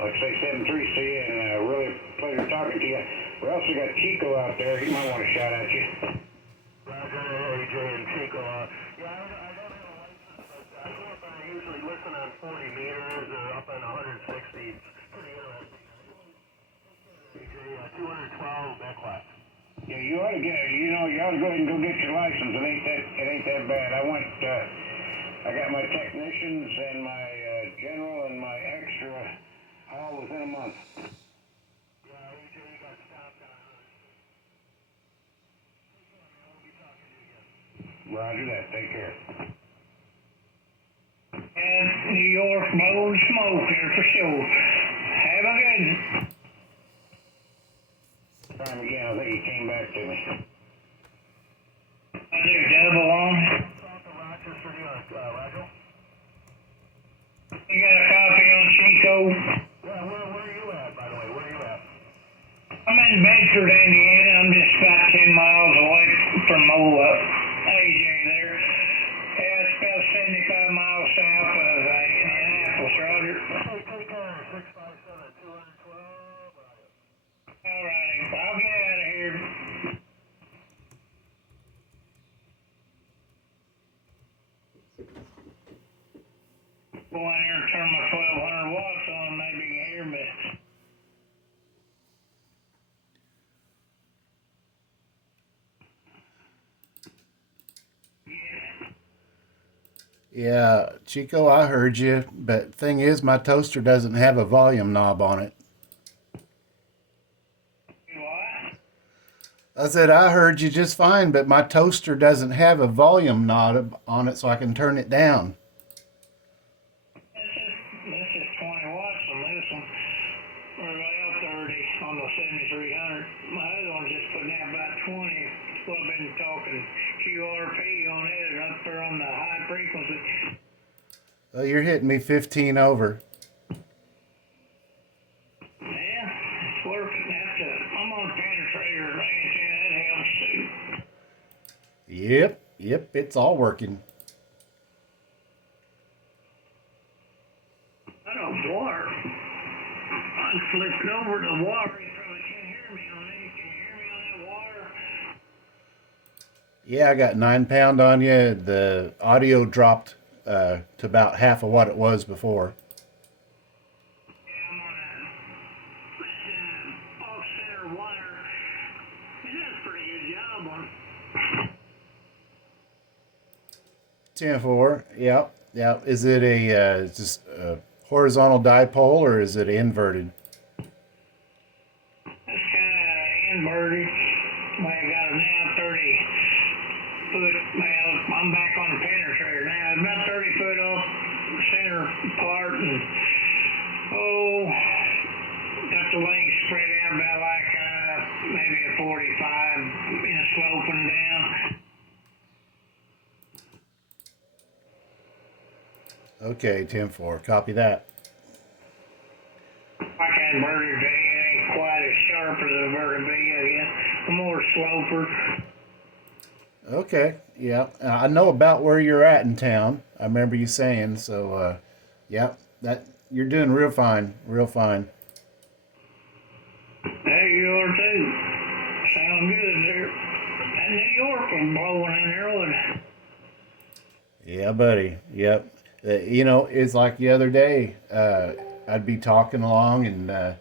Like I say, 73C, and really a pleasure talking to you. We also got Chico out there. He might want to shout at you. Roger, AJ and Chico. Yeah, I don't have a license, but I go up and I usually listen on 40 meters or up on 160. It's pretty interesting. AJ, 212 backlash. Yeah, you ought to get. You know, you ought to go ahead and go get your license. It ain't that bad. I got my technicians and my general and my extra all within a month. Yeah, AJ, you got stopped on. We'll be talking to you again. Roger that. Take care. And New York blowing smoke here for sure. Have a good Time again, I think he came back to me. I do double on. South of Rochester, New York, Roger. You got a copy on Chico? Yeah, where are you at, by the way? Where are you at? I'm in Bedford, Indiana. I'm just about 10 miles away from old AJ there. Yeah, it's about 75 miles south of Indianapolis, Roger. Hey, take care. 657 212. All right, I'll get out of here. Go in here and turn my 1200 watts on, maybe you can hear me. Yeah, Chico, I heard you, but thing is, my toaster doesn't have a volume knob on it. What? I said, I heard you just fine, but my toaster doesn't have a volume knob on it so I can turn it down. This is 20 watts on this one. Or about 30 on the 7300. My other one's just putting out about 20. Well, I've been talking QRP on it up there on the high frequency. Oh, you're hitting me 15 over. Yeah, it's working. I'm on penetrator range, and that helps too. Yep, it's all working. I don't water. I flipped over to water. You probably can't hear me on it. Can you hear me on that water? Yeah, I got 9 pound on you. The audio dropped to about half of what it was before. Yeah, I'm on a off-center wire. It does a pretty good job on it. 10-4. Yep. Is it a just a horizontal dipole or is it inverted? That's kind of inverted. Well, I got it now 30 foot. Well, I'm back on the penetrator now. It's about 30 foot off the center part, and got the length spread out about like maybe a 45 in sloping down. Okay, 10-4. Copy that. Like that inverted V ain't quite as sharp as a inverted V, I guess. A more sloper. Okay, yeah. I know about where you're at in town. I remember you saying, so yeah, that you're doing real fine, real fine. There you are too. Sound good there. That New York was blowing in there, wasn't it? Yeah, buddy. Yep. It's like the other day. I'd be talking along, and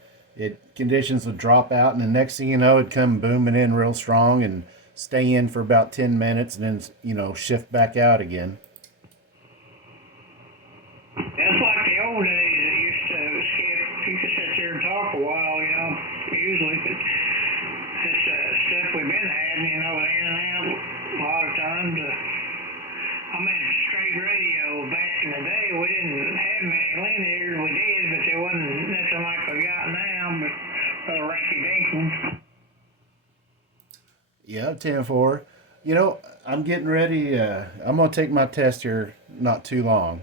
conditions would drop out, and the next thing you know, it'd come booming in real strong and stay in for about 10 minutes, and then shift back out again. That's like the old days. It used to skip. You could sit there and talk a while, usually, but this stuff we've been having, in and out a lot of times. Straight radio back in the day, we didn't have many linears. We did, but there wasn't nothing like we got now, but the rinky-dink ones. Yeah, 10-4. I'm getting ready. I'm going to take my test here not too long.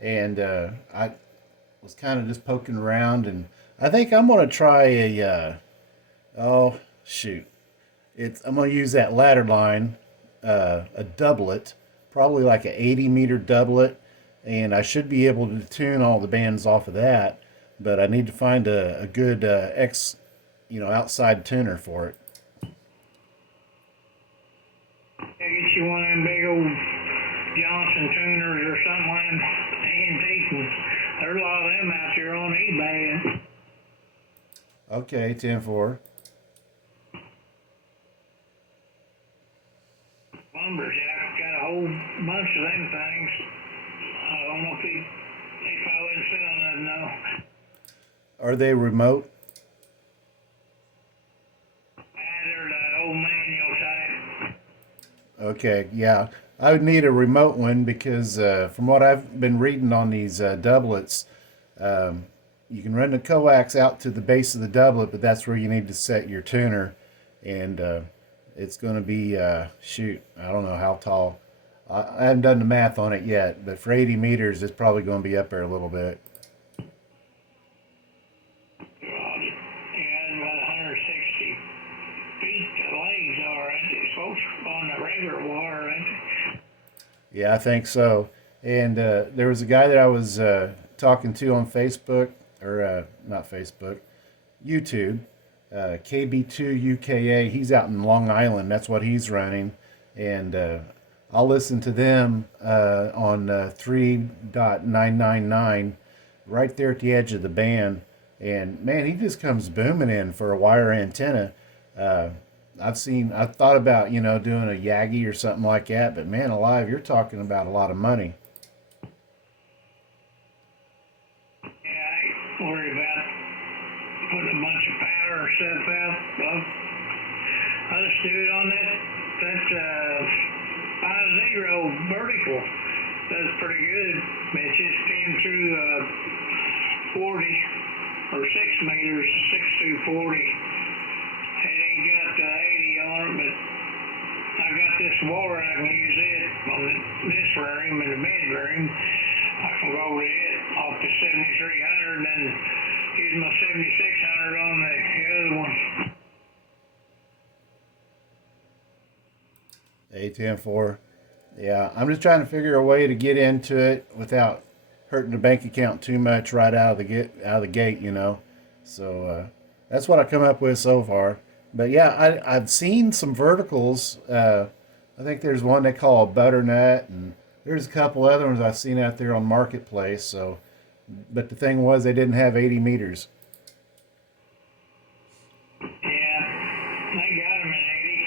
And I was kind of just poking around, and I think I'm going to try I'm going to use that ladder line, a doublet, probably like an 80-meter doublet, and I should be able to tune all the bands off of that. but I need to find a good outside tuner for it. Get you one of them big old Johnson tuners or something, antique. There's a lot of them out there on eBay. Okay, 10-4. Lumberjack got a whole bunch of them things. I don't know if I wouldn't sell them, no. Are they remote? They're the old manual type. Okay, yeah. I would need a remote one because from what I've been reading on these doublets, you can run the coax out to the base of the doublet, but that's where you need to set your tuner. And it's going to be, I don't know how tall. I haven't done the math on it yet, but for 80 meters, it's probably going to be up there a little bit. Yeah, about 160 feet the legs are, ain't they? Supposed on the regular water, ain't they? Yeah, I think so. And there was a guy that I was talking to on Facebook, or not Facebook, YouTube, KB2UKA. He's out in Long Island. That's what he's running. And I'll listen to them on 3.999 right there at the edge of the band. And man, he just comes booming in for a wire antenna. I've thought about, doing a Yagi or something like that, but man alive, you're talking about a lot of money. Yeah, I ain't worried about putting a bunch of power or stuff out. Well, I just do it on that 5-0 vertical. That's pretty good. It's just 10 through 40 or 6 meters, 6 through 40. It ain't got 80 on it, but I got this wire. I can use it on this room in the bedroom. I can go to it off the 7300 and then use my 7600 on the other one. A10-4. Yeah, I'm just trying to figure a way to get into it without hurting the bank account too much right out of the gate, So that's what I come up with so far. But yeah, I've seen some verticals. I think there's one they call a butternut, and there's a couple other ones I've seen out there on Marketplace. So, but the thing was, they didn't have 80 meters. Yeah, they got them at 80.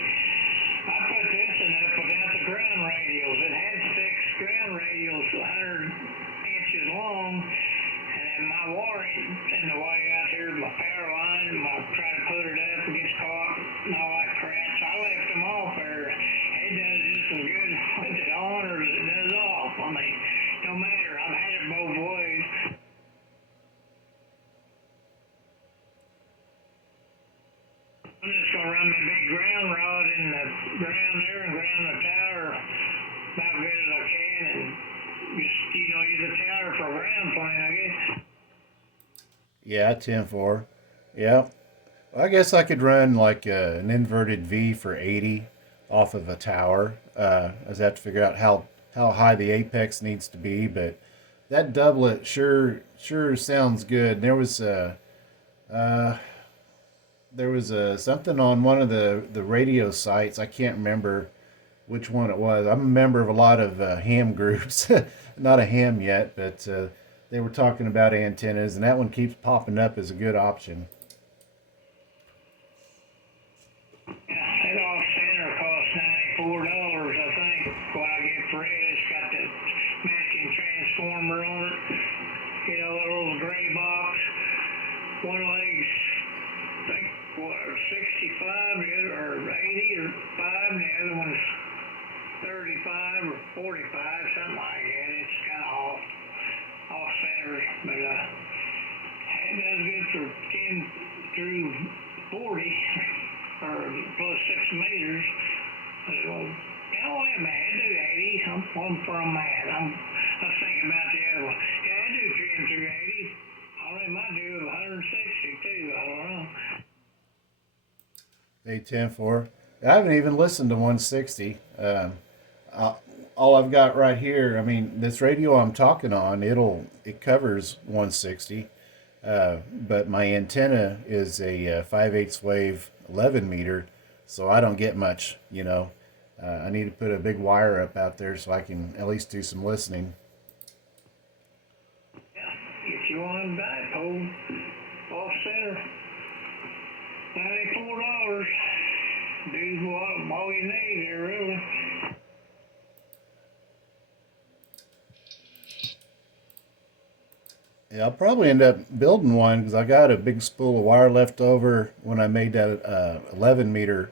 I put this in up without the ground radials. It had 6 ground radials, 100 inches long, and then my wiring in the way out here, my power line, I try to put it up and gets caught and all that crap. So I left them off there. It does just as good with it on or as it does off. I mean, no matter. I've had it both ways. I'm just gonna run my big ground rod in the ground there and ground the tower about good as I can, and just use the tower for a ground plane, I guess. Yeah, 10-4. Yeah. I guess I could run like an inverted V for 80 off of a tower. I just have to figure out how high the apex needs to be, but that doublet sure sounds good. There was something on one of the radio sites. I can't remember which one it was. I'm a member of a lot of ham groups, not a ham yet, but they were talking about antennas, and that one keeps popping up as a good option. Yeah, that off center costs $94, I think. What I get for it, it's got the matching transformer on it. The little gray box. One leg's, I think, 65, the other, or 80 or 5, and the other one's 35 or 45, something like that. It's kind of off center, but it does good for 10 through 40 or plus 6 meters. Well, wait a minute, I do 80. I'm one for a man. I was thinking about the other one. Yeah, I do 10 through 80. I might do 160 too. I don't know. A10-4. I haven't even listened to 160. All I've got right here, I mean, this radio I'm talking on, it covers 160. But my antenna is a 5/8 wave 11 meter, so I don't get much. I need to put a big wire up out there so I can at least do some listening. Get you one dipole off center. $94. Do all you need there, really. Yeah, I'll probably end up building one because I got a big spool of wire left over when I made that 11 meter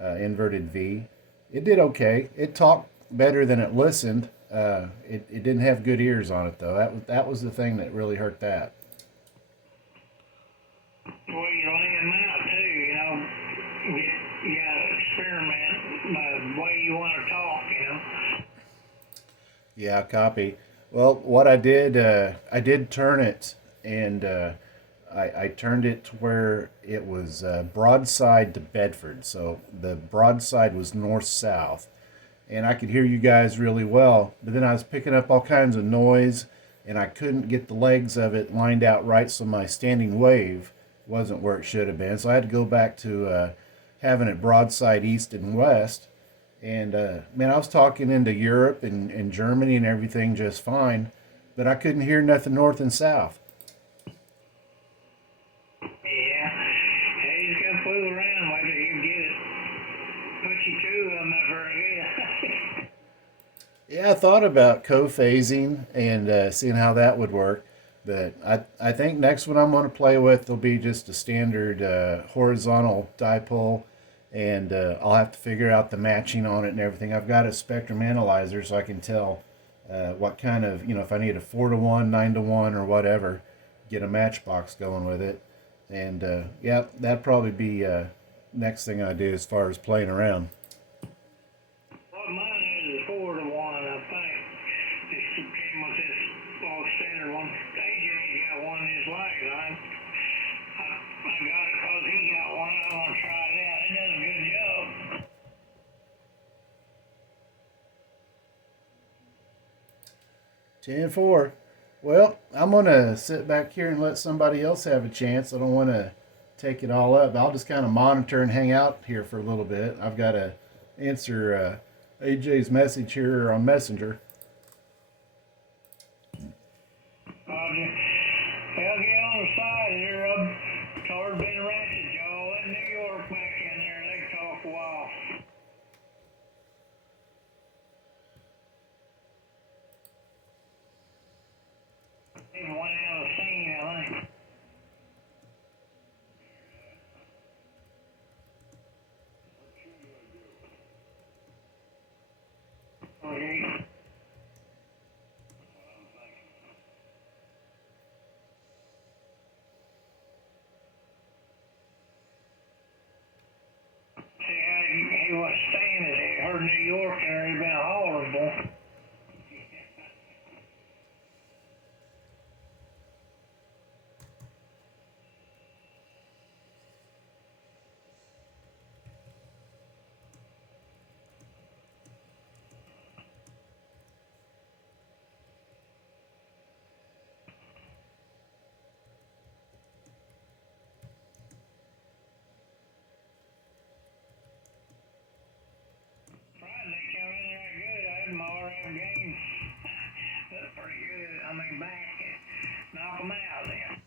inverted V. It did okay. It talked better than it listened. It didn't have good ears on it though. That was the thing that really hurt that. Well, you lay them out too, you gotta experiment the way you want to talk. Yeah, copy. Well, what I did turn it, and I turned it to where it was broadside to Bedford. So the broadside was north-south, and I could hear you guys really well. But then I was picking up all kinds of noise, and I couldn't get the legs of it lined out right, so my standing wave wasn't where it should have been. So I had to go back to having it broadside east and west. And man, I was talking into Europe and Germany and everything just fine, but I couldn't hear nothing north and south. Yeah, you just gotta fool around with it. You get it. Put you two of them up very good. Yeah, I thought about co-phasing and seeing how that would work, but I think next one I'm going to play with will be just a standard horizontal dipole, and I'll have to figure out the matching on it and everything. I've got a spectrum analyzer so I can tell what kind of, if I need a 4-to-1, 9-to-1, or whatever, get a matchbox going with it. And yeah, that'd probably be next thing I do as far as playing around. What mine is 4-to-1, I think. This came with this off-center one. AJ got one of his legs. I got it because he got one. I want to try it out. It does a good job. 10-4. Well, I'm going to sit back here and let somebody else have a chance. I don't want to take it all up. I'll just kind of monitor and hang out here for a little bit. I've got to answer AJ's message here on Messenger. Roger. Hell, get on the side here, Rob. It's hard being a ratchet jaw. Let New York back in there. They can talk a while. They went out of the scene, I think. Okay. See how he was saying it. He heard New York and there. He been hollering, boy. Surprised they come in that good. I had them all around game. That's pretty good. I mean, back. Knock them out then.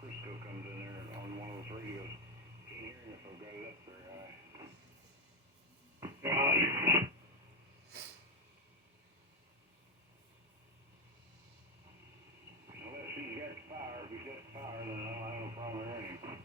Crisco comes in there on one of those radios. Can't hear him if I've got it up very high. Roger. Unless he's got the fire. If he's got the fire, then I don't have no problem hearing him.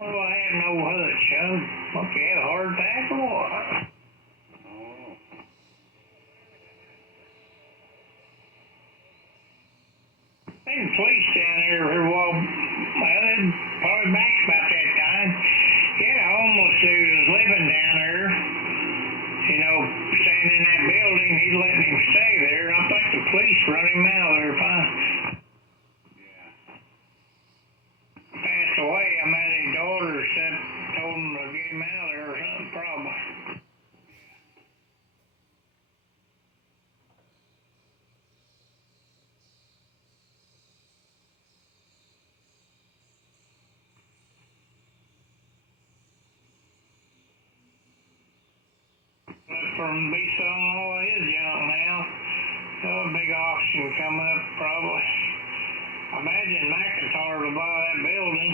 Well, I had no hutch, huh? Okay, had a hard attack or what? Oh. They had police down there for a while. Well, probably back about that time. Yeah, I almost knew he was living down there. man in that building, he's letting him stay there. I think the police run him out of there fine. Passed away. I met his daughter said told him to get him out of there or something probably. Look for him to be selling all of his junk now. A big auction come up probably. I imagine McIntyre will buy that building.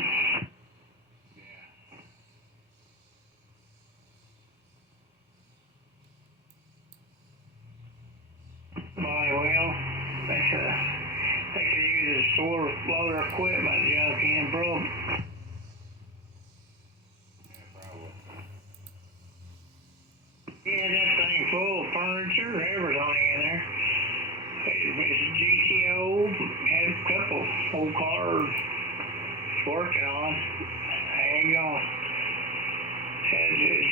Might well. They could use it to store a lot of equipment junk in, probably. Yeah, that thing full of furniture, everything in there. It's GTO, had a couple old cars working on. Hang on. Had his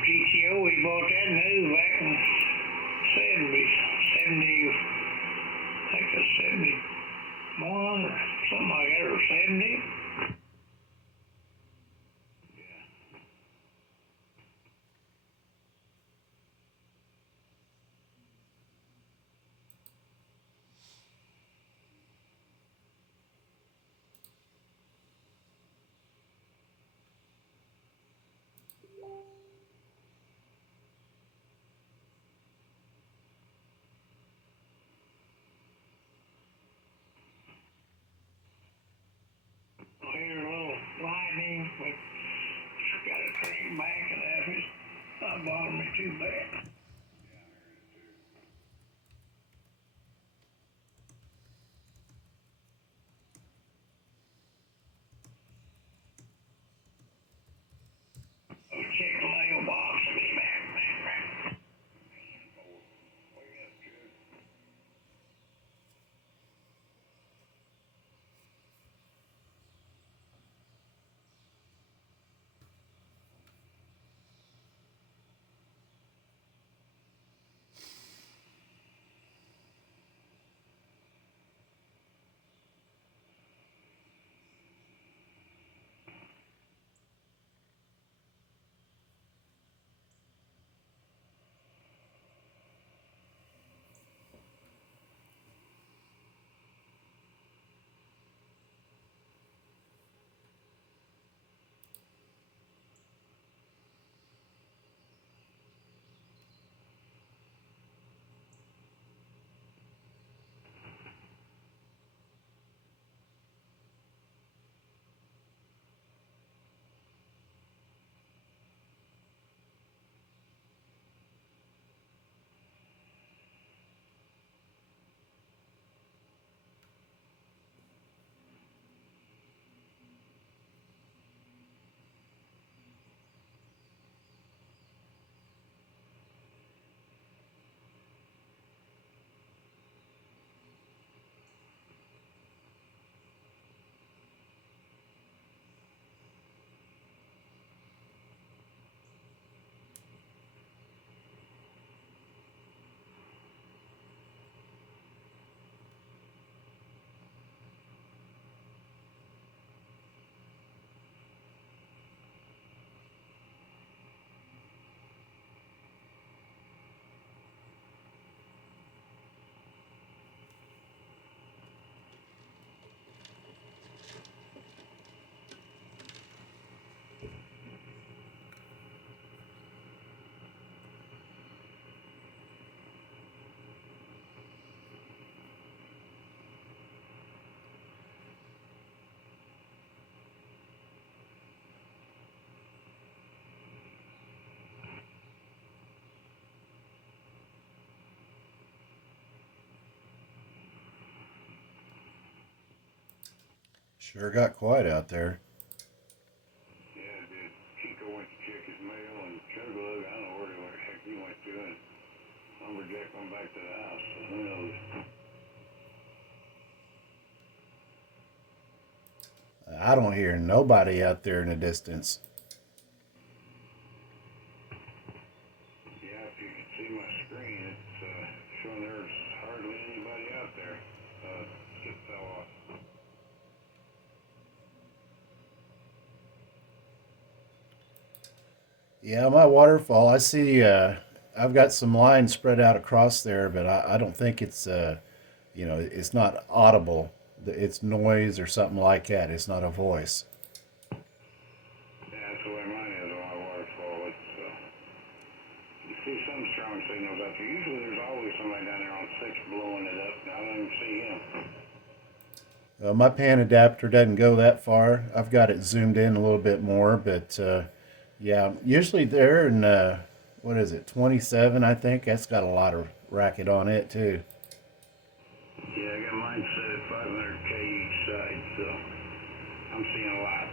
GTO, he bought that new back in the 70s. 70, I think it was 71 or something like that, or 70. Here's a little lightning, but it's got a crank back and that. It's not bothering me too bad. Oh, check the mailbox and be back. Sure got quiet out there. Yeah, it did. Chico went to check his mail, and Chuggalug, I don't know where the heck he went to, and Lumberjack went back to the house, so who knows? I don't hear nobody out there in the distance. Yeah, if you can see my screen, it's showing there's hardly anybody out there. It fell off. Yeah, my waterfall. I see. I've got some lines spread out across there, but I don't think it's. It's not audible. It's noise or something like that. It's not a voice. Yeah, that's the way mine is on my waterfall. It's you see some strong signals out there. Usually there's always somebody down there on 6 blowing it up. Now I don't even see him. My pan adapter doesn't go that far. I've got it zoomed in a little bit more, but yeah, usually they're in what is it, 27? I think that's got a lot of racket on it too. Yeah, I got mine set at 500K each side, so I'm seeing a lot.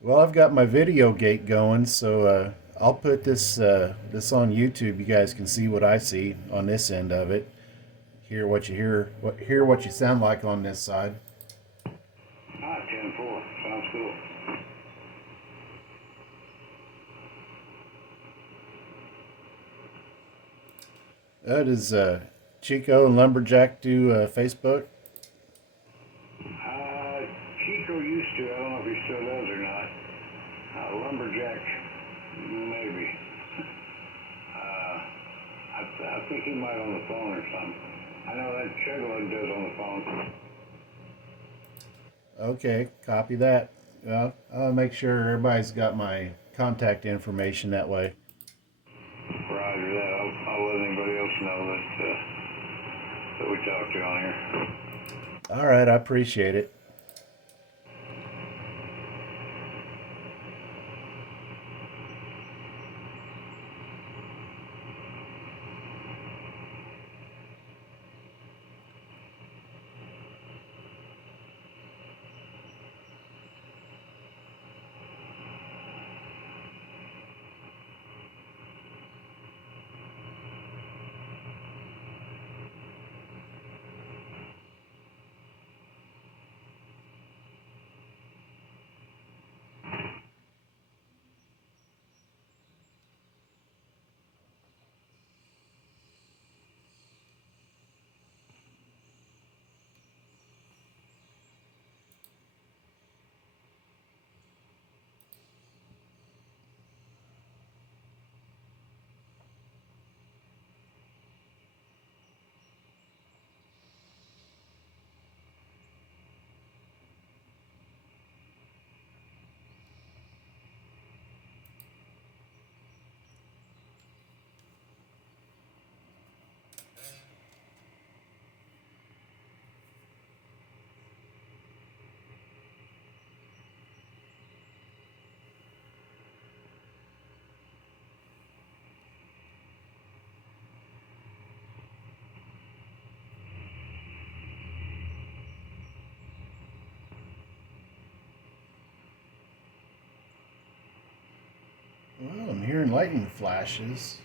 Well, I've got my video gate going, so I'll put this on YouTube. You guys can see what I see on this end of it. Hear what you hear what you sound like on this side. 10-4. Sounds cool. Does Chico and Lumberjack do Facebook? Chico used to. I don't know if he still does or not. Lumberjack, maybe. I think he might on the phone or something. I know that Chuggalug does on the phone. Okay, copy that. Well, I'll make sure everybody's got my contact information that way. Roger that. I'll let anybody else know that we talked to on here. All right, I appreciate it. Well, I'm hearing lightning flashes.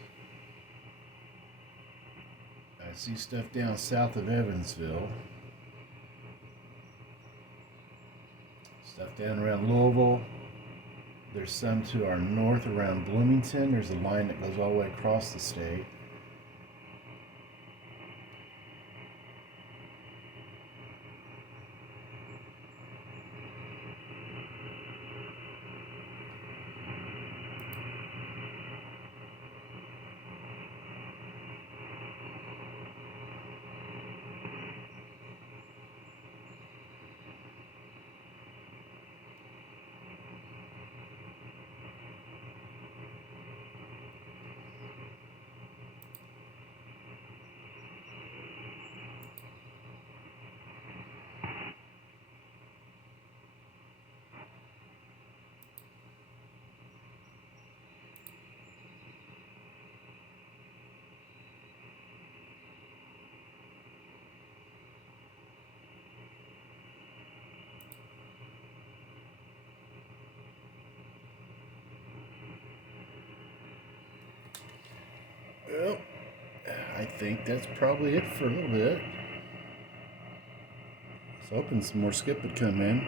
I see stuff down south of Evansville. Stuff down around Louisville. There's some to our north around Bloomington. There's a line that goes all the way across the state. Well, I think that's probably it for a little bit. I was hoping some more skip would come in.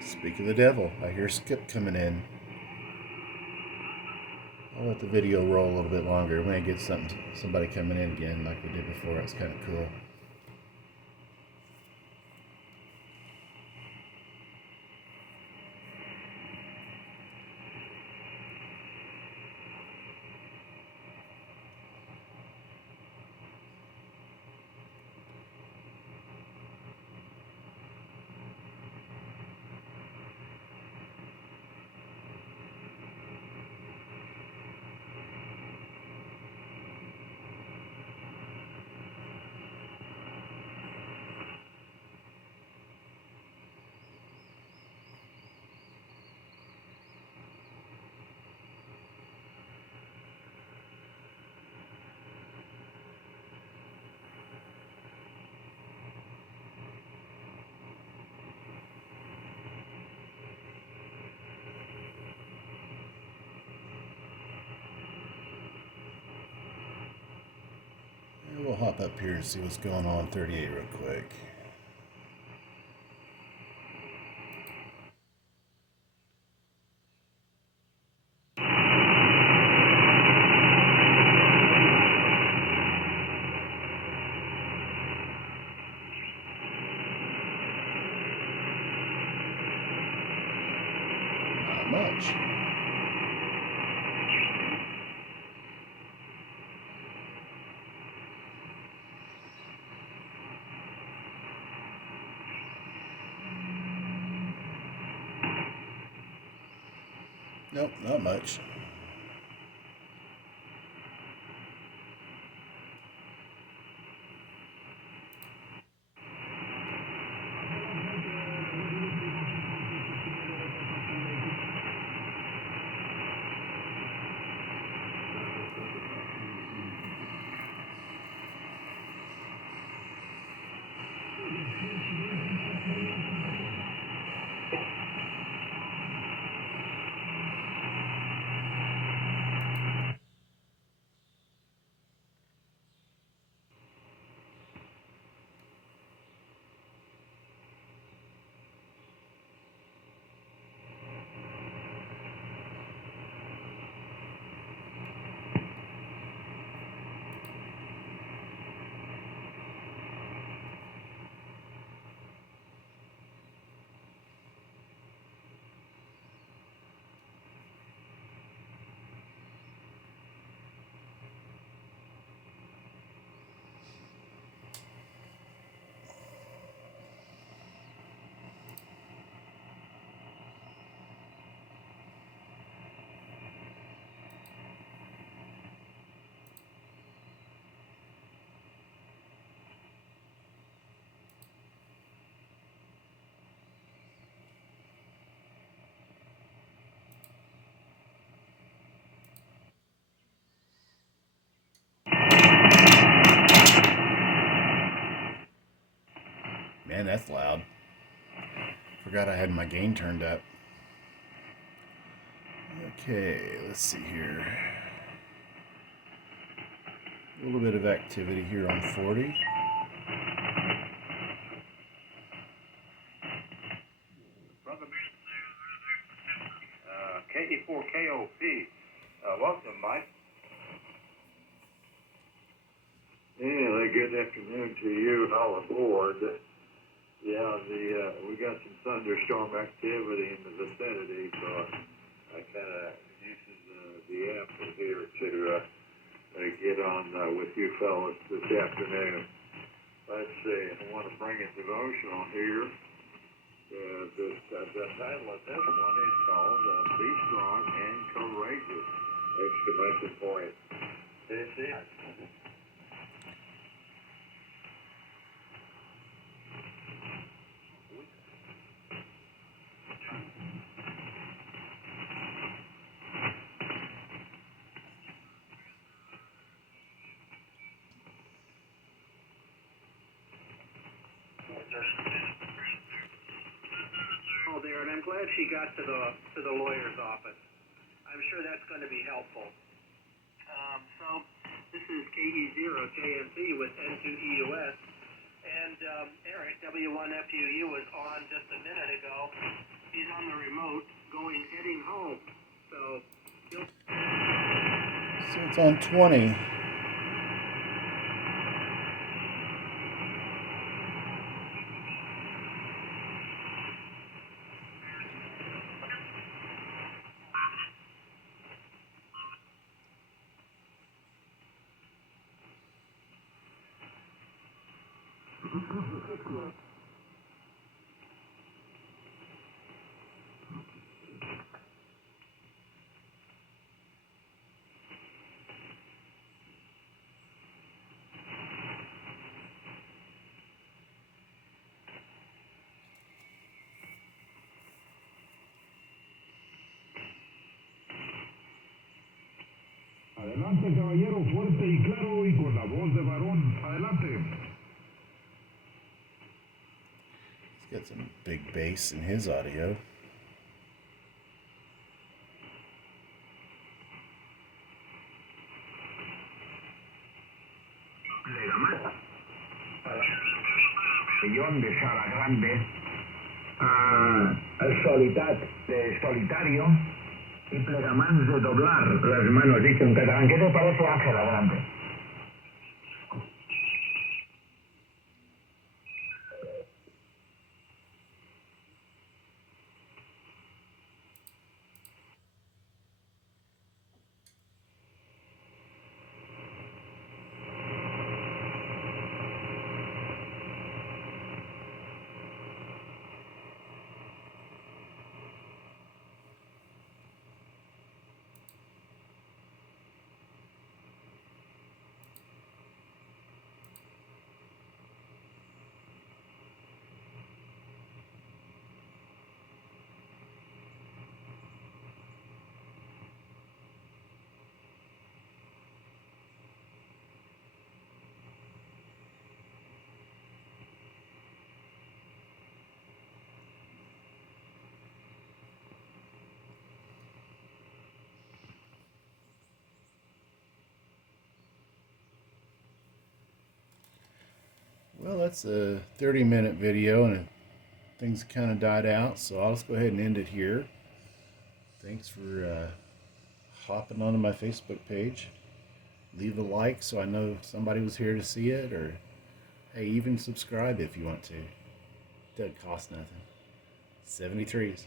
Speak of the devil, I hear Skip coming in. I'll let the video roll a little bit longer. We may get somebody coming in again like we did before. It's kind of cool. We'll hop up here and see what's going on 38 real quick. Not much. Nope, not much. Man, that's loud. Forgot I had my gain turned up. Okay, let's see here. A little bit of activity here on 40. KE4KOP. Welcome, Mike. Yeah, good afternoon to you and all aboard. Yeah, we got some thunderstorm activity in the vicinity, so I kind of using the app here to get on with you fellas this afternoon. Let's see, I want to bring a devotional here. The title of this one is called Be Strong and Courageous! Exclamation point. This is. Oh, there, and I'm glad she got to the lawyer's office. I'm sure that's going to be helpful. So this is KE0JMP with N2EUS, and Eric W1 nephew, you was on just a minute ago. He's on the remote, heading home. So it's on 20. Adelante, caballero, fuerte y claro y con la voz de varón. Adelante. He's got some big bass in his audio. Millón de Sala Grande. Solitario. Y plegamans de doblar. Las manos, dicho en catalán. ¿Qué te parece, Ángel? Adelante. Well, that's a 30-minute video, and things kind of died out, so I'll just go ahead and end it here. Thanks for hopping onto my Facebook page. Leave a like so I know somebody was here to see it, or hey, even subscribe if you want to. Doesn't cost nothing. 73s.